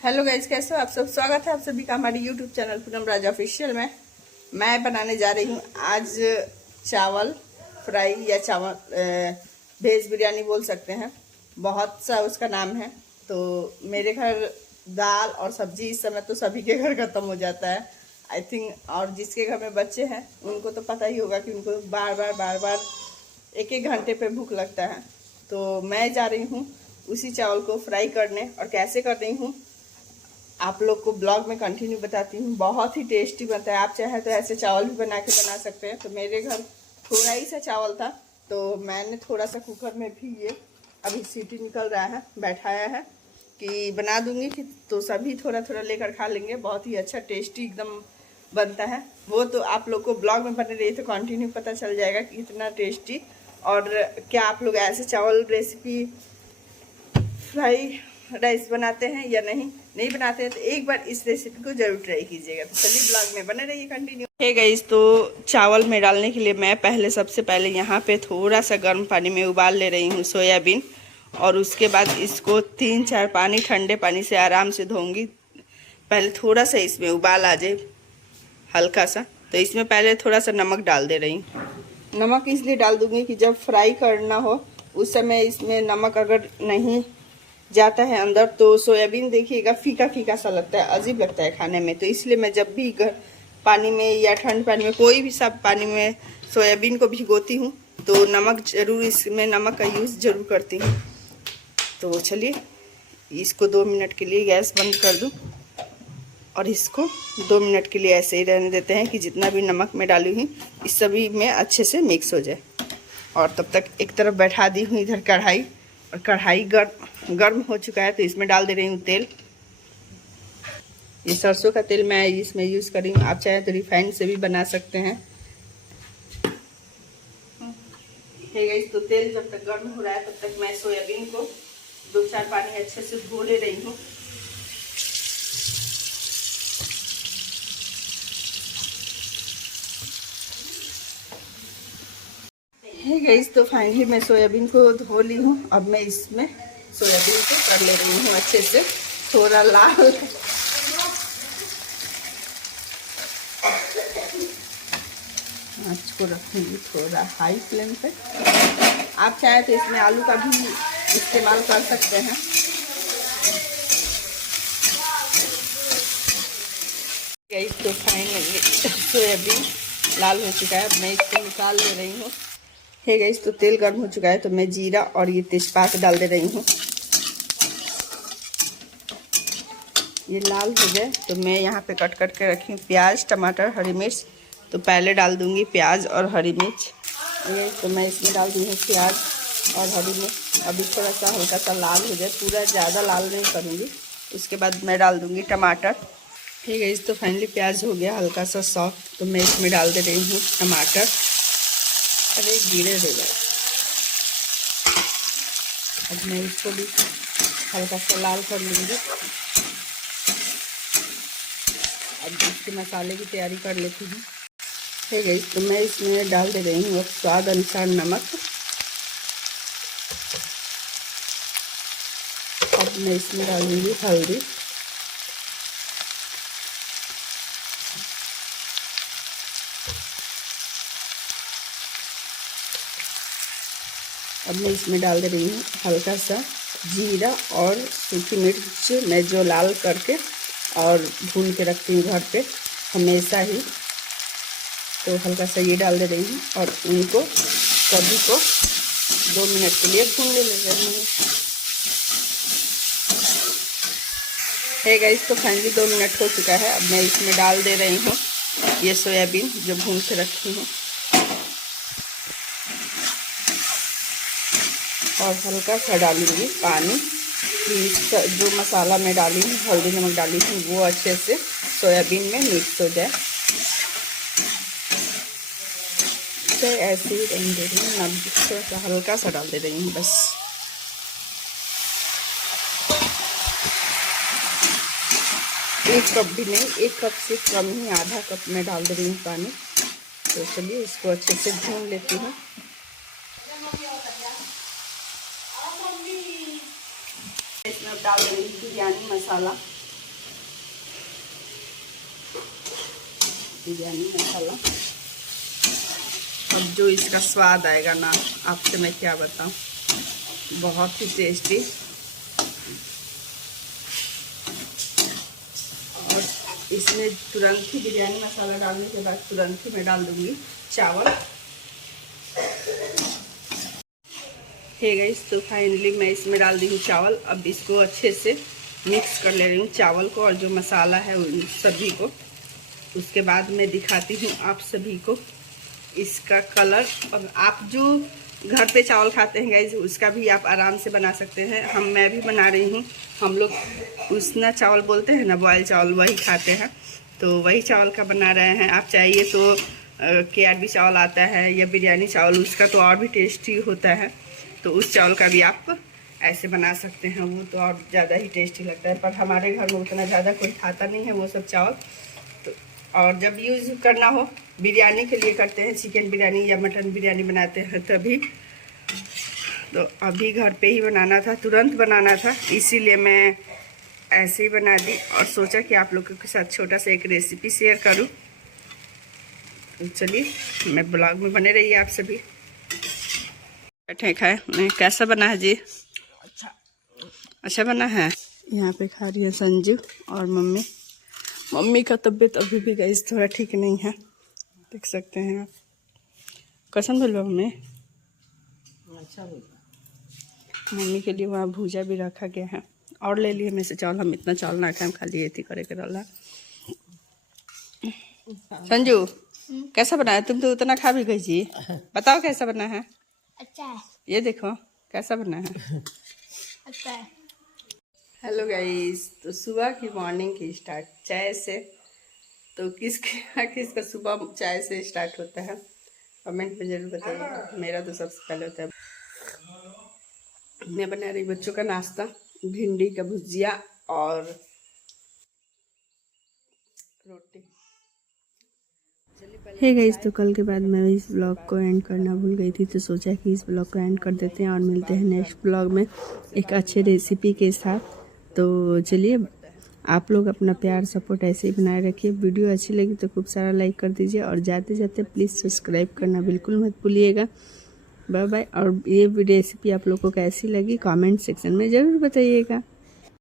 Hello guys, कैसे हो आप सब। स्वागत है आप सभी का हमारे यूट्यूब चैनल पूनम राज ऑफिशियल में। मैं बनाने जा रही हूँ आज चावल फ्राई या चावल वेज बिरयानी बोल सकते हैं, बहुत सा उसका नाम है। तो मेरे घर दाल और सब्जी इस समय तो सभी के घर खत्म हो जाता है आई थिंक, और जिसके घर में बच्चे हैं उनको तो पता ही होगा कि उनको बार बार एक एक घंटे पे भूख लगता है। तो मैं जा रही हूँ उसी चावल को फ्राई करने, और कैसे कर रही हूँ आप लोग को ब्लॉग में कंटिन्यू बताती हूँ। बहुत ही टेस्टी बनता है, आप चाहे तो ऐसे चावल भी बना सकते हैं। तो मेरे घर थोड़ा ही सा चावल था तो मैंने थोड़ा सा कुकर में भी ये अभी सीटी निकल रहा है बैठाया है कि बना दूंगी कि तो सभी थोड़ा थोड़ा लेकर खा लेंगे। बहुत ही अच्छा टेस्टी एकदम बनता है। वो तो आप लोग को ब्लॉग में बने रही तो कंटिन्यू पता चल जाएगा कि कितना टेस्टी। और क्या आप लोग ऐसे चावल रेसिपी फ्राई राइस बनाते हैं या नहीं बनाते हैं तो एक बार इस रेसिपी को जरूर ट्राई कीजिएगा। तो चलिए ब्लॉग में बने रहिए कंटिन्यू। हे गाइस, तो चावल में डालने के लिए मैं सबसे पहले यहाँ पे थोड़ा सा गर्म पानी में उबाल ले रही हूँ सोयाबीन, और उसके बाद इसको 3-4 पानी ठंडे पानी से आराम से धोऊंगी। पहले थोड़ा सा इसमें उबाल आ जाए हल्का सा, तो इसमें पहले थोड़ा सा नमक डाल दे रही हूँ। नमक इसलिए डाल दूंगी कि जब फ्राई करना हो उस समय इसमें नमक अगर नहीं जाता है अंदर तो सोयाबीन देखिएगा फीका फीका सा लगता है, अजीब लगता है खाने में। तो इसलिए मैं जब भी पानी में या ठंड पानी में कोई भी सब पानी में सोयाबीन को भिगोती हूँ तो नमक जरूर, इसमें नमक का यूज़ जरूर करती हूँ। तो चलिए इसको 2 मिनट के लिए गैस बंद कर दूँ और इसको 2 मिनट के लिए ऐसे ही रहने देते हैं कि जितना भी नमक मैं डाली हूँ इस सभी में अच्छे से मिक्स हो जाए। और तब तक एक तरफ बैठा दी हूँ इधर कढ़ाई, और कढ़ाई गर्म हो चुका है तो इसमें डाल दे रही हूँ तेल। ये सरसों का तेल मैं इसमें यूज़ कर रही हूँ, आप चाहे तो रिफाइंड से भी बना सकते हैं। तो तेल जब तक गर्म हो रहा है तब तक मैं सोयाबीन को 2-4 पानी अच्छे से धो ले रही हूँ। तो फाइनली मैं सोयाबीन को धो ली हूँ। अब मैं इसमें सोयाबीन को कर ले रही हूँ अच्छे से थोड़ा लाल। आँच को रखूँगी थोड़ा हाई फ्लेम पे। आप चाहे तो इसमें आलू का भी इस्तेमाल कर सकते हैं। तो फाइनली सोयाबीन लाल हो चुका है, मैं इसको निकाल ले रही हूँ। गाइस, तो तेल गर्म हो चुका है तो मैं जीरा और ये तेजपात डाल दे रही हूँ। ये लाल हो जाए तो मैं यहाँ पे कट के रखी हूँ प्याज, टमाटर, हरी मिर्च। तो पहले डाल दूँगी प्याज और हरी मिर्च। तो मैं इसमें डाल दी हूँ प्याज और हरी मिर्च। अभी थोड़ा सा हल्का सा लाल हो जाए, पूरा ज़्यादा लाल नहीं करूँगी। उसके बाद मैं डाल दूँगी टमाटर। ठीक है, तो फाइनली प्याज हो गया हल्का सा सॉफ्ट तो मैं इसमें डाल दे रही हूँ टमाटर। अरे गिरे हो गए। अब मैं इसको भी हल्का सा लाल कर लूँगी। अब इसके मसाले की तैयारी कर लेती हूँ। ठीक है, तो मैं इसमें डाल दे रही हूँ अब स्वाद अनुसार नमक। अब मैं इसमें डाल दूँगी हल्दी। अब मैं इसमें डाल दे रही हूँ हल्का सा जीरा और सूखी मिर्च, मैं जो लाल करके और भून के रखती हूँ घर पे हमेशा ही। तो हल्का सा ये डाल दे रही हूँ और उनको सभी को 2 मिनट के लिए भून ले रही हूँ। गाइस, तो फाइनली 2 मिनट हो चुका है। अब मैं इसमें डाल दे रही हूँ ये सोयाबीन जो भून के रखी हूँ, और हल्का सा डालूंगी पानी कि जो मसाला मैं डाली हूँ, हल्दी नमक डाली हूँ, वो अच्छे से सोयाबीन में मिक्स हो जाए। तो ऐसे ही रहने दे रही हूँ, थोड़ा सा हल्का सा डाल दे रही हूँ बस। एक कप भी नहीं, 1 कप से कम ही, आधा कप में डाल दे रही हूँ पानी। तो चलिए इसको अच्छे से भून लेती हूँ। इसमें अब डाल दे रही हूँ बिरयानी मसाला। बिरयानी मसाला। अब जो इसका स्वाद आएगा ना, आपसे मैं क्या बताऊं, बहुत ही टेस्टी। और इसमें तुरंत ही बिरयानी मसाला डालने के बाद तुरंत ही मैं डाल दूंगी चावल। है गाइस, तो फाइनली मैं इसमें डाल दी हूँ चावल। अब इसको अच्छे से मिक्स कर ले रही हूँ, चावल को और जो मसाला है उन सभी को। उसके बाद मैं दिखाती हूँ आप सभी को इसका कलर। और आप जो घर पे चावल खाते हैं गाइस, उसका भी आप आराम से बना सकते हैं। मैं भी बना रही हूँ। हम लोग उसना चावल बोलते हैं ना, बॉयल चावल, वही खाते हैं। तो वही चावल का बना रहे हैं। आप चाहिए तो KRB चावल आता है या बिरयानी चावल, उसका तो और भी टेस्टी होता है। तो उस चावल का भी आप ऐसे बना सकते हैं, वो तो और ज़्यादा ही टेस्टी लगता है। पर हमारे घर में उतना ज़्यादा कोई खाता नहीं है वो सब चावल। तो और जब यूज़ करना हो, बिरयानी के लिए करते हैं, चिकन बिरयानी या मटन बिरयानी बनाते हैं तभी। तो अभी घर पे ही बनाना था, तुरंत बनाना था, इसीलिए मैं ऐसे ही बना दी और सोचा कि आप लोगों के साथ छोटा सा एक रेसिपी शेयर करूं। तो चलिए, मैं ब्लॉग में बने रहिए आप सभी। ठीक है, कैसा बना है जी? अच्छा बना है। यहाँ पे खा रही है संजू और मम्मी। मम्मी का तबीयत अभी भी गाइस थोड़ा ठीक नहीं है, देख सकते हैं आप। कैसन बोल मम्मी? अच्छा बोल। मम्मी के लिए वहाँ भूजा भी रखा गया है और ले लिए में से चावल। हम इतना चावल ना खाएं, खाली ये करे के रहा। संजू कैसा बना है? तुम तो उतना खा भी गई जी। बताओ कैसा बना है? अच्छा है। ये देखो कैसा बना है। अच्छा है। हेलो गाइस, तो सुबह की मॉर्निंग की स्टार्ट चाय से। तो किसका सुबह चाय से स्टार्ट होता है, कमेंट में जरूर बताइए। मेरा तो सबसे पहले होता है। मैं बना रही बच्चों का नाश्ता, भिंडी का भुजिया और रोटी। हे गाइस, तो कल के बाद मैं इस ब्लॉग को एंड करना भूल गई थी, तो सोचा कि इस ब्लॉग को एंड कर देते हैं और मिलते हैं नेक्स्ट ब्लॉग में एक अच्छे रेसिपी के साथ। तो चलिए, आप लोग अपना प्यार सपोर्ट ऐसे ही बनाए रखिए। वीडियो अच्छी लगी तो खूब सारा लाइक कर दीजिए और जाते जाते प्लीज़ सब्सक्राइब करना बिल्कुल मत भूलिएगा। Bye bye. और ये रेसिपी आप लोग को कैसी लगी कमेंट सेक्शन में ज़रूर बताइएगा।